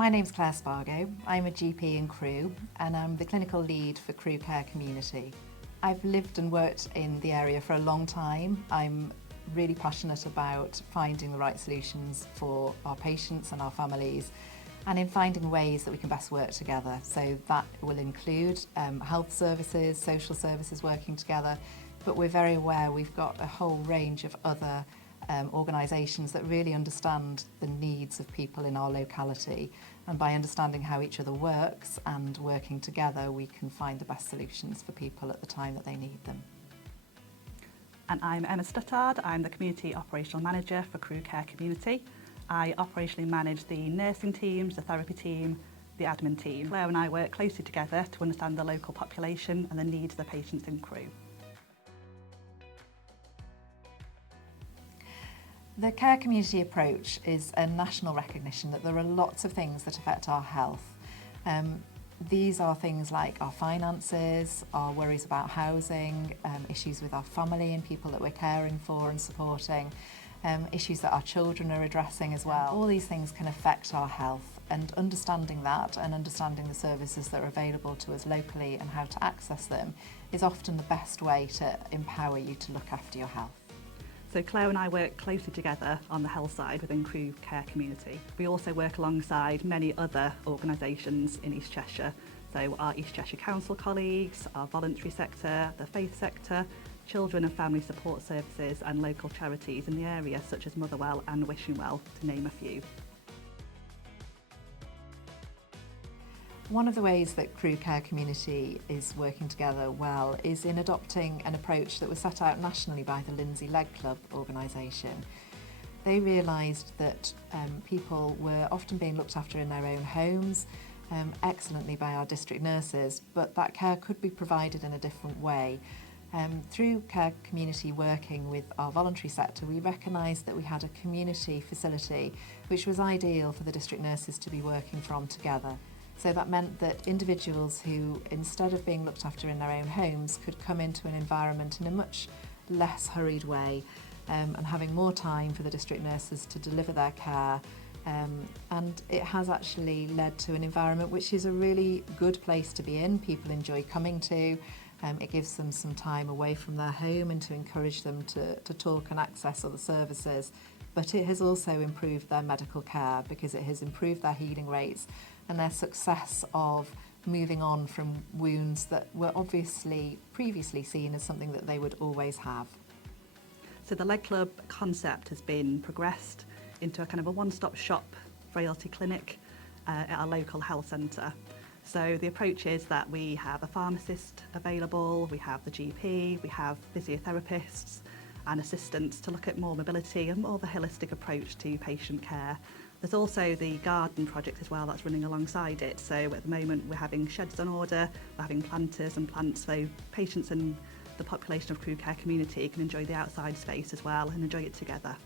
My name's Claire Spargo. I'm a GP in Crewe and I'm the clinical lead for Crewe Care Community. I've lived and worked in the area for a long time. I'm really passionate about finding the right solutions for our patients and our families and in finding ways that we can best work together. So that will include health services, social services working together, but we're very aware we've got a whole range of other organisations that really understand the needs of people in our locality, and by understanding how each other works and working together we can find the best solutions for people at the time that they need them. And I'm Emma Stuttard. I'm the Community Operational Manager for Crewe Care Community. I operationally manage the nursing teams, the therapy team, the admin team. Claire and I work closely together to understand the local population and the needs of the patients in Crewe. The care community approach is a national recognition that there are lots of things that affect our health. These are things like our finances, our worries about housing, issues with our family and people that we're caring for and supporting, issues that our children are addressing as well. All these things can affect our health, and understanding that and understanding the services that are available to us locally and how to access them is often the best way to empower you to look after your health. So Claire and I work closely together on the health side within Crewe Care Community. We also work alongside many other organisations in East Cheshire. So our East Cheshire Council colleagues, our voluntary sector, the faith sector, children and family support services and local charities in the area such as Motherwell and Wishing Well, to name a few. One of the ways that Crewe Care Community is working together well is in adopting an approach that was set out nationally by the Lindsay Leg Club organisation. They realised that people were often being looked after in their own homes, excellently by our district nurses, but that care could be provided in a different way. Through Care Community working with our voluntary sector, we recognised that we had a community facility which was ideal for the district nurses to be working from together. So that meant that individuals who, instead of being looked after in their own homes, could come into an environment in a much less hurried way and having more time for the district nurses to deliver their care. And it has actually led to an environment which is a really good place to be in. People enjoy coming to. It gives them some time away from their home and to encourage them to talk and access other services. But it has also improved their medical care because it has improved their healing rates and their success of moving on from wounds that were obviously previously seen as something that they would always have. So the Leg Club concept has been progressed into a kind of a one-stop shop frailty clinic at our local health centre. So the approach is that we have a pharmacist available, we have the GP, we have physiotherapists and assistants to look at more mobility and more of a holistic approach to patient care. There's also the garden project as well that's running alongside it. So at the moment we're having sheds on order, we're having planters and plants, so patients and the population of Crewe Care Community can enjoy the outside space as well and enjoy it together.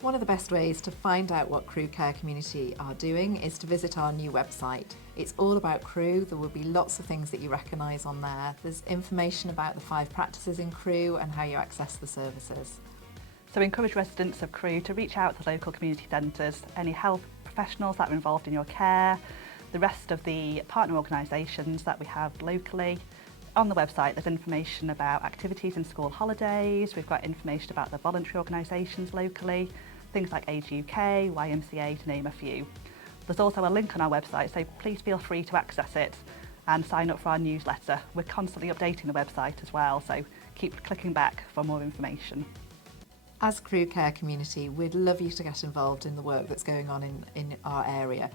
One of the best ways to find out what Crewe Care Community are doing is to visit our new website. It's all about Crewe. There will be lots of things that you recognise on there. There's information about the 5 practices in Crewe and how you access the services. So we encourage residents of Crewe to reach out to local community centres, any health professionals that are involved in your care, the rest of the partner organisations that we have locally. On the website there's information about activities and school holidays, we've got information about the voluntary organisations locally, things like Age UK, YMCA to name a few. There's also a link on our website, so please feel free to access it and sign up for our newsletter. We're constantly updating the website as well, so keep clicking back for more information. As Crewe Care Community, we'd love you to get involved in the work that's going on in our area.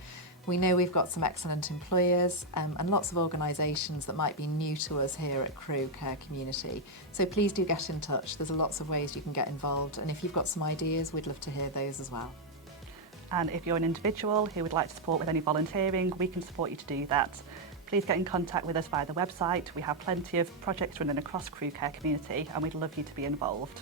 We know we've got some excellent employers and lots of organisations that might be new to us here at Crewe Care Community. So please do get in touch. There's lots of ways you can get involved, and if you've got some ideas, we'd love to hear those as well. And if you're an individual who would like to support with any volunteering, we can support you to do that. Please get in contact with us via the website. We have plenty of projects running across Crewe Care Community and we'd love you to be involved.